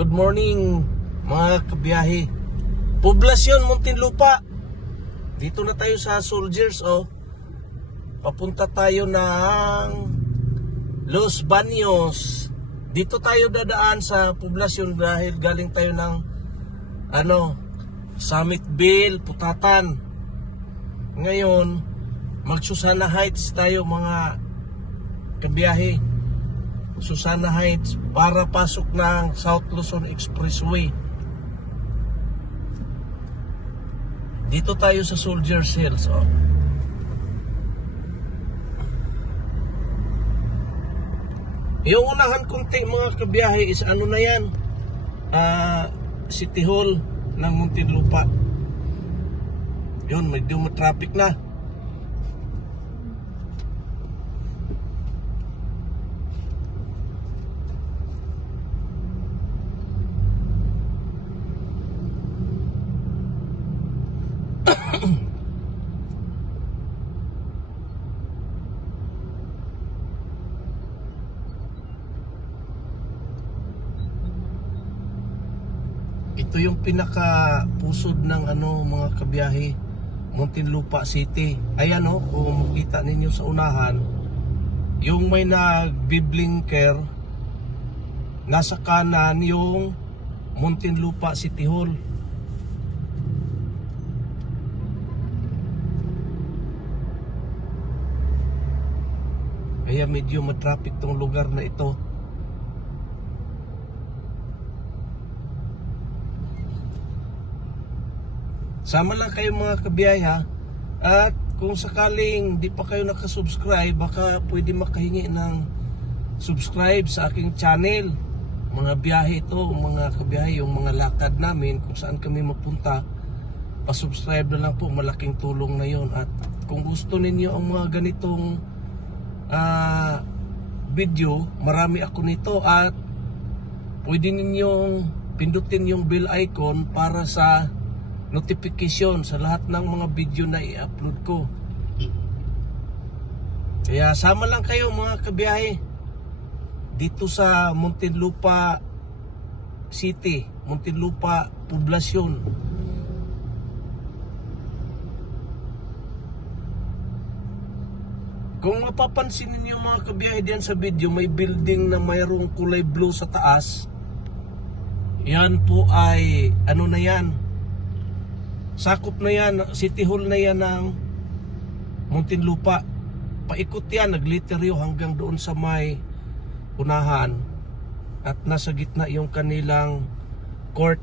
Good morning mga kabiyahe. Poblasyon Muntinlupa. Dito na tayo sa Soldiers Papunta tayo ng Los Baños. Dito tayo dadaan sa poblasyon dahil galing tayo ng Summitville, Putatan. Ngayon mag-Susana Heights tayo mga kabiyahe. Susana Heights para pasok ng South Luzon Expressway. Dito tayo sa Soldiers Hills. Yung unahan konti mga kabiyahe is na yan, City Hall ng Muntinlupa. Yun, medyo traffic na. Ito yung pinaka pusod ng mga kabiyahe, Muntinlupa City. Ayan kung makita ninyo sa unahan, yung may nagbiblinker, nasa kanan yung Muntinlupa City Hall. Kaya medyo matraffic tong lugar na ito. Sama lang kayo mga kabiyahe, at kung sakaling di pa kayo nakasubscribe, baka pwede makahingi ng subscribe sa aking channel. Mga biyahe ito, mga kabiyahe, yung mga lakad namin, kung saan kami mapunta, pasubscribe na lang po, malaking tulong na yon. At kung gusto ninyo ang mga ganitong video, marami ako nito, at pwede ninyong pindutin yung bell icon para sa notification sa lahat ng mga video na i-upload ko. Kaya sama lang kayo mga kabiyahe dito sa Muntinlupa City, Muntinlupa Poblasyon. Kung mapapansin niyo mga kabiyahe diyan sa video, may building na mayroong kulay blue sa taas. Yan po ay na yan, sakop na yan, City Hall na yan ng Muntinlupa. Paikot yan, nagliteryo hanggang doon sa may unahan, at nasa gitna yung kanilang court.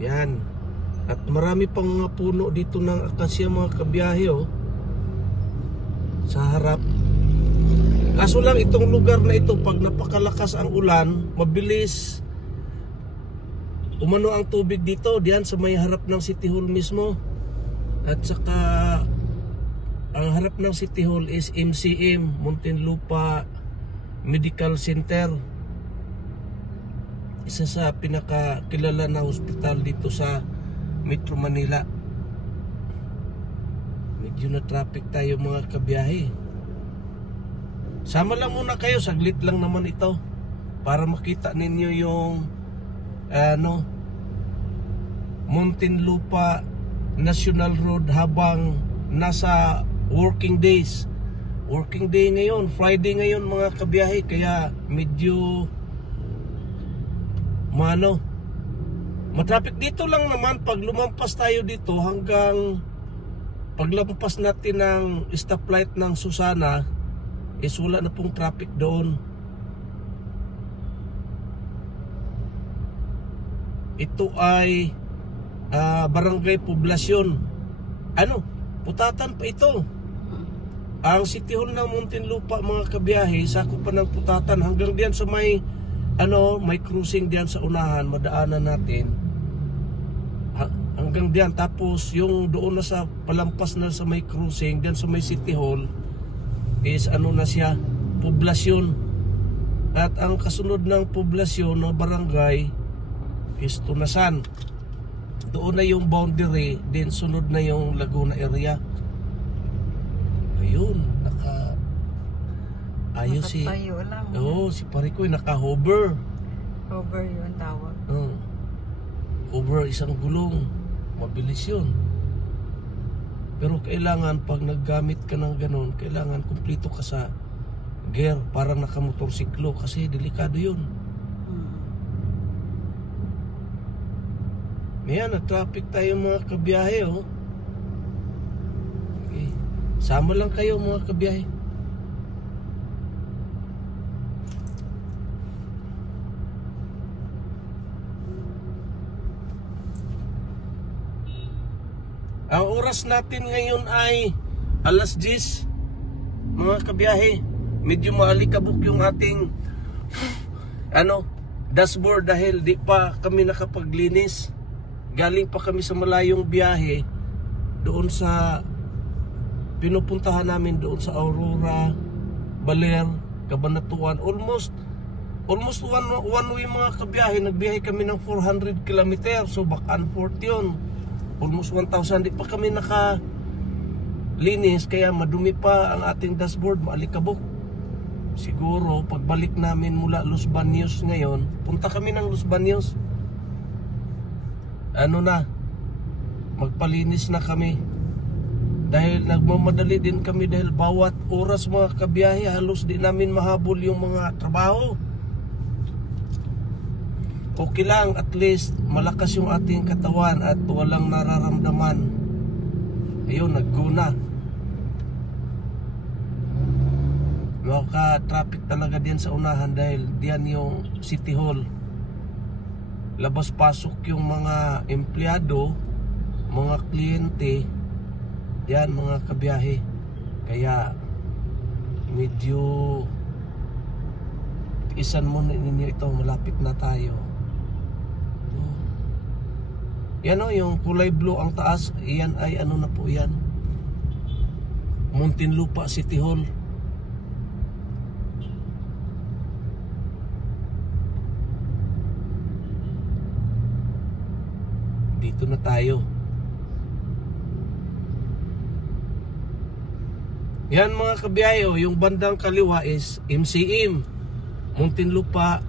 Yan. At marami pang mga puno dito ng akasya mga kabiyahe sa harap. Kaso lang itong lugar na ito, pag napakalakas ang ulan, mabilis umano ang tubig dito, diyan sa may harap ng City Hall mismo. At saka ang harap ng City Hall is MCM, Muntinlupa Medical Center. Isa sa pinakakilala na hospital dito sa Metro Manila. Medyo na traffic tayo mga kabiyahe. Sama lang muna kayo, saglit lang naman ito para makita ninyo yung Muntinlupa National Road habang nasa working days. Working day ngayon, Friday ngayon mga kabiyahe, kaya medyo matraffic dito lang naman. Pag lumampas tayo dito hanggang paglampas natin ng stoplight ng Susana, is wala na pong traffic doon. Ito ay Barangay Poblasyon. Putatan pa ito. Ang City Hall ng Muntinlupa mga kabiyahe, sakop pa ng Putatan hanggang diyan sa may may cruising diyan sa unahan, madaanan natin hanggang diyan. Tapos yung doon na sa palampas na sa may cruising diyan sa may City Hall is na siya, poblasyon. At ang kasunod ng poblasyon na barangay is Tunasan. Doon na yung boundary, din sunod na yung Laguna area. Ayun, ayos si... Nakatayo lang. Oo, si pare ko naka-hover. Hover yun tawag. Hover isang gulong. Mabilis yun. Pero kailangan pag naggamit ka ng ganun, kailangan kumpleto ka sa gear. Parang nakamotorsiklo kasi delikado yun. Ngayon, na-traffic tayo mga kabiyahe, oh. Okay. Sama lang kayo mga kabiyahe. Ang oras natin ngayon ay alas 10, mga kabiyahe. Medyo maalikabok yung ating dashboard dahil di pa kami nakapaglinis. Galing pa kami sa malayong biyahe doon sa pinupuntahan namin doon sa Aurora, Baler, Cabanatuan. Almost one way mga kabiyahe. Nagbiyahe kami ng 400 km. So back and forth yun. Almost 1,000. Di pa kami nakalinis kaya madumi pa ang ating dashboard, maalikabok. Siguro pagbalik namin mula Los Baños ngayon, punta kami ng Los Baños. Magpalinis na kami. Dahil nagmamadali din kami dahil bawat oras mga kabiyahe halos di namin mahabol yung mga trabaho. Okay lang, at least malakas yung ating katawan at walang nararamdaman. Ayun, nagguna. Maka-traffic talaga diyan sa unahan dahil diyan yung City Hall. Labas-pasok yung mga empleyado, mga kliyente, yan mga kabiyahe. Kaya medyo tiisan mo ninyo ito, malapit na tayo. Yan yung kulay blue ang taas, iyan ay na po yan, Muntinlupa City Hall. Dito na tayo. Yan mga kabiyahe, yung bandang kaliwa is MCM, Muntinlupa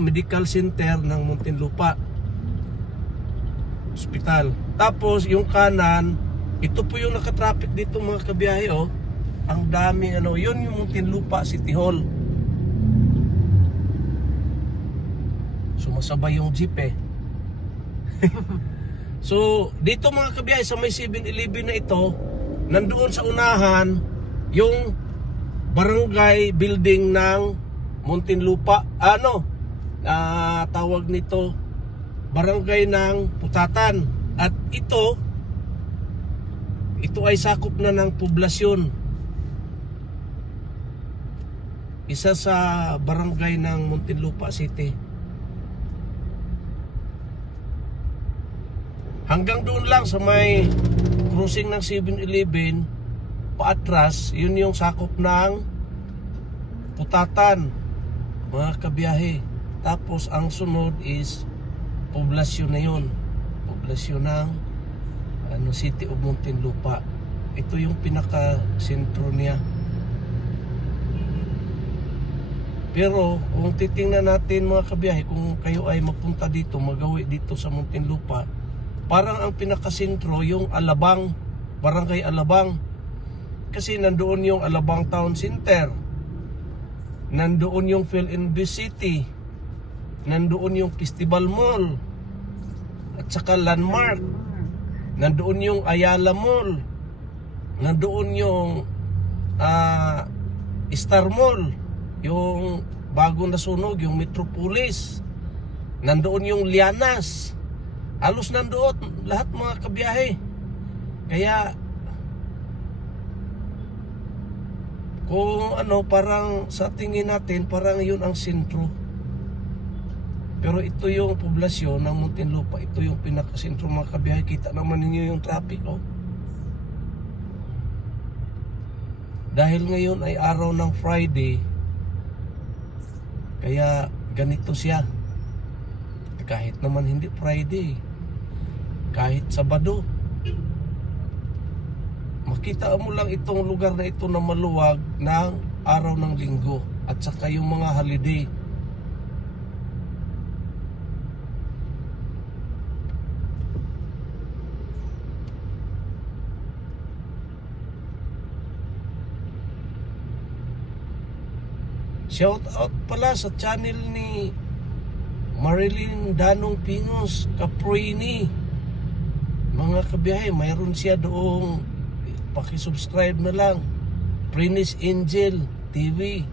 Medical Center ng Muntinlupa Hospital. Tapos yung kanan, ito po yung nakatraffic dito mga kabiyahe, oh. Ang dami yun yung Muntinlupa City Hall. Sumasabay yung jeep eh. So dito mga kabiyahe sa may 7-Eleven na ito, nandoon sa unahan yung barangay building ng Muntinlupa. Tawag nito barangay ng Putatan. At ito ay sakop na ng poblasyon. Isa sa barangay ng Muntinlupa City. Hanggang doon lang sa may crossing ng 7-Eleven, paatras, yun yung sakop ng Putatan, mga kabiyahe. Tapos ang sunod is poblasyon na yun, poblasyon ng City of Muntinlupa. Ito yung pinaka-sentro niya. Pero kung titingnan natin mga kabiyahe, kung kayo ay mapunta dito, magawi dito sa Muntinlupa, parang ang pinaka-sentro yung Alabang, Barangay Alabang. Kasi nandoon yung Alabang Town Center, nandoon yung Phil-Invest City, nandoon yung Festival Mall, at saka Landmark, nandoon yung Ayala Mall, nandoon yung Star Mall, yung bagong nasunog, yung Metropolis, nandoon yung Lianas. Halos nandoon lahat mga kabiyahe. Kaya kung parang sa tingin natin parang yun ang sentro, pero ito yung poblasyon ng Muntinlupa. Ito yung pinakasentro mga kabiyahe. Kita naman ninyo yung traffic, oh. Dahil ngayon ay araw ng Friday, kaya ganito siya. Kahit naman hindi Friday, kahit Sabado, makita mo lang itong lugar na ito na maluwag ng araw ng linggo at saka yung mga holiday. Shout out pala sa channel ni Marilyn Danong Pinos Caproini. Mga kabiyahe, mayroon siya doong pakisubscribe na lang. Prinis Angel TV.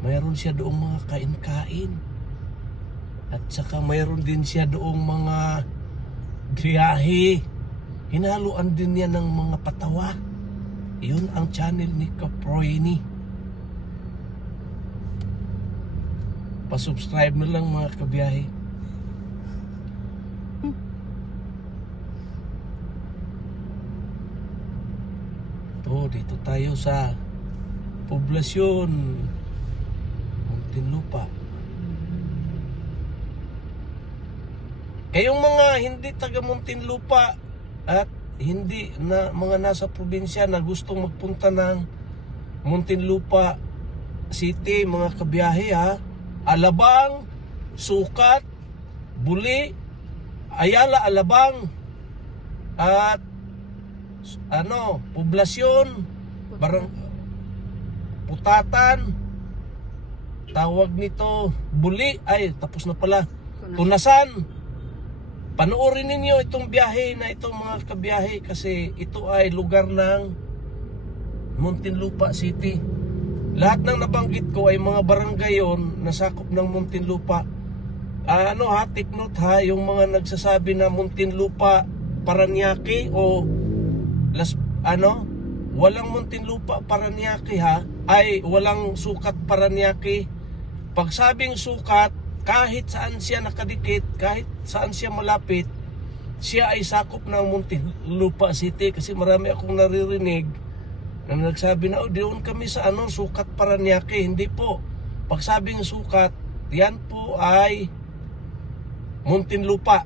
Mayroon siya doong mga kain-kain. At saka mayroon din siya doong mga biyahe. Hinaluan din niya ng mga patawa. Yun ang channel ni Caproini. Pa-subscribe na lang mga kabiyahe. Ito, dito tayo sa poblasyon Muntinlupa. Kayong mga hindi taga Muntinlupa at hindi na mga nasa probinsya na gustong magpunta ng Muntinlupa City, mga kabiyahe ha, Alabang, Sukat, Buli, Ayala, Alabang, at poblasyon, Putatan, tawag nito, Buli, ay tapos na pala, Tunasan. Panoorin ninyo itong biyahe na itong mga kabiyahe kasi ito ay lugar ng Muntinlupa City. Lahat ng nabanggit ko ay mga barangay yon na sakop ng Muntinlupa. Take note ha, yung mga nagsasabi na Muntinlupa Paranaque o walang Muntinlupa Paranaque ha, ay walang Sukat Paranaque. Pag sabing Sukat, kahit saan siya nakadikit, kahit saan siya malapit, siya ay sakop ng Muntinlupa City kasi marami akong naririnig na nagsabi na doon kami sa Sukat Paranaque. Hindi po. Pag sabing Sukat, yan po ay Muntinlupa.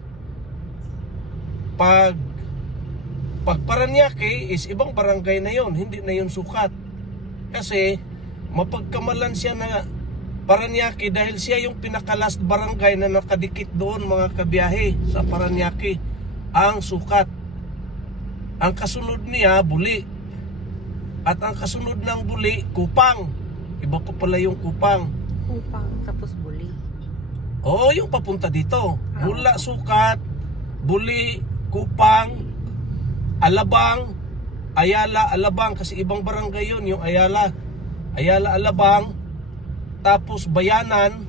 Pag Paranaque is ibang barangay na yon, hindi na yon Sukat. Kasi mapagkamalan siya na Paranaque dahil siya yung pinaka-last barangay na nakadikit doon mga kabiyahe sa Paranaque, ang Sukat. Ang kasunod niya, Buli. At ang kasunod ng Buli, Kupang. Iba pa pala yung Kupang. Kupang, tapos Buli. Oo, yung papunta dito. Mula Sukat, Buli, Kupang, Alabang, Ayala, Alabang. Kasi ibang barangay yun, yung Ayala. Ayala, Alabang. Tapos Bayanan.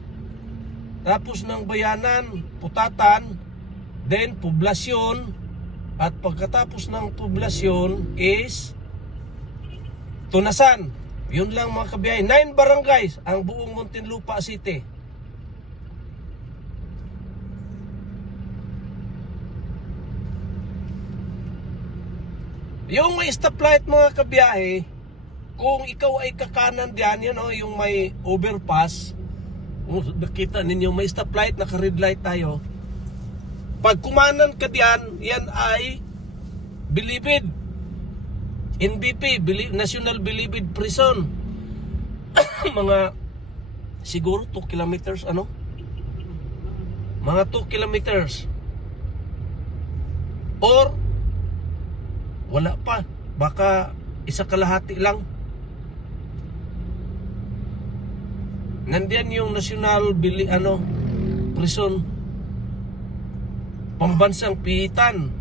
Tapos ng Bayanan, Putatan. Then, Poblasyon. At pagkatapos ng Poblasyon is Tunasan. Yun lang mga kabiyahe. 9 barangays ang buong Muntinlupa City. Yung may stoplight mga kabiyahe, kung ikaw ay kakanan diyan, yung may overpass, nakita ninyo may stoplight, naka-red light tayo. Pag kumanan ka diyan, yan ay Bilibid. NBP, National Bilibid Prison. Mga siguro 2 kilometers mga 2 kilometers or wala pa, baka isa kalahati lang. Nandiyan yung National Prison, pambansang pihitan.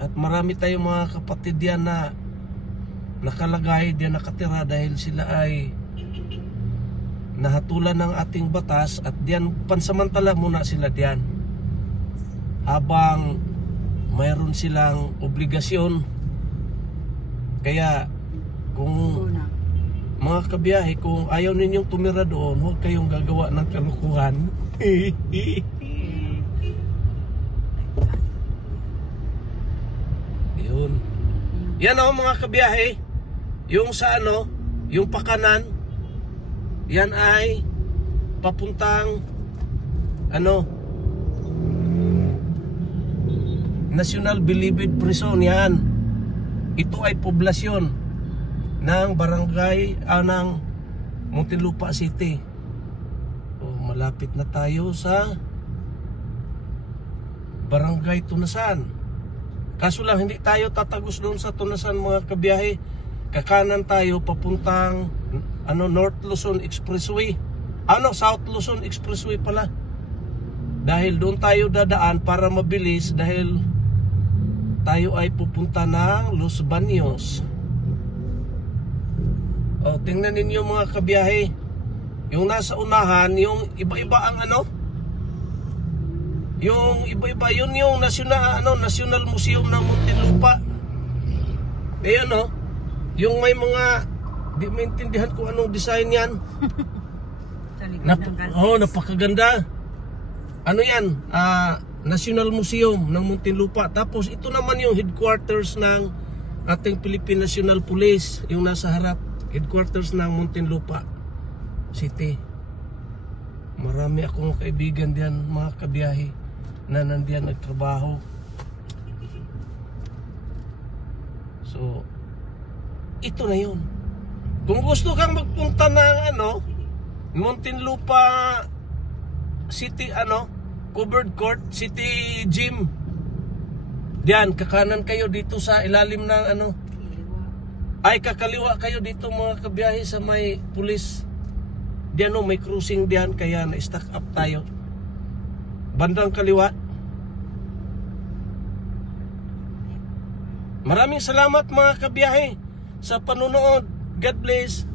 At marami tayong mga kapatid diyan na nakalagay diyan, nakatira dahil sila ay nahatulan ng ating batas at diyan pansamantala muna sila diyan habang mayroon silang obligasyon. Kaya kung mga kabiyahe, kung ayaw ninyong tumira doon, huwag kayong gagawa ng kalukuhan. Yun. Yan mga kabiyahe, yung sa yung pakanan, yan ay papuntang National Bilibid Prison yan. Ito ay poblasyon ng barangay ng Muntinlupa City. Malapit na tayo sa Barangay Tunasan. Kaso lang hindi tayo tatagos doon sa Tunasan mga kabiyahe. Kakanan tayo papuntang North Luzon Expressway. South Luzon Expressway pala. Dahil doon tayo dadaan para mabilis dahil tayo ay pupunta ng Los Baños. Tingnan ninyo mga kabiyahe. Yung nasa unahan, yung iba-iba ang yung iba-iba, yun yung National Museum ng Muntinlupa. Ayun yung may mga, di maintindihan kung anong design yan. Napakaganda. Ano yan? National Museum ng Muntinlupa. Tapos ito naman yung headquarters ng ating Philippine National Police. Yung nasa harap, headquarters ng Muntinlupa City. Marami akong kaibigan diyan mga kabiyahe na nandiyan nagtrabaho. So, ito na yun. Kung gusto kang magpunta ng Muntinlupa City, covered court, City Gym. Diyan, kakanan kayo dito sa ilalim ng kakaliwa kayo dito mga kabiyahe sa may police. Diyan may cruising diyan, kaya na-stack up tayo. Bandang kaliwa. Maraming salamat mga kabiyahe sa panonood. God bless.